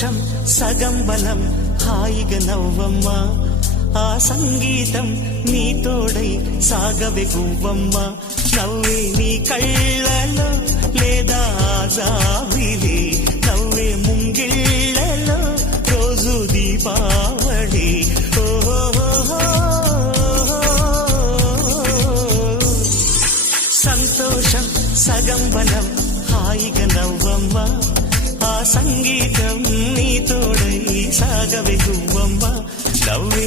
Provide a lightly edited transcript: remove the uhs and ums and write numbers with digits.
సంతోషం సగం బలం హాయిగా నవ్వమ్మా ఆ సంగీతం నీ తోడై సాగవే గువ్వమ్మ నవ్వే నీ కళ్ళలో లేదా జాబిలి నవ్వే ముంగిళ్ళలో రోజు దీపావళి సంతోషం సగం బలం హాయిగా నవ్వమ్మ ఆ సంగీతం నీ తోడై సాగవే గువ్వమ్మ నవ్వే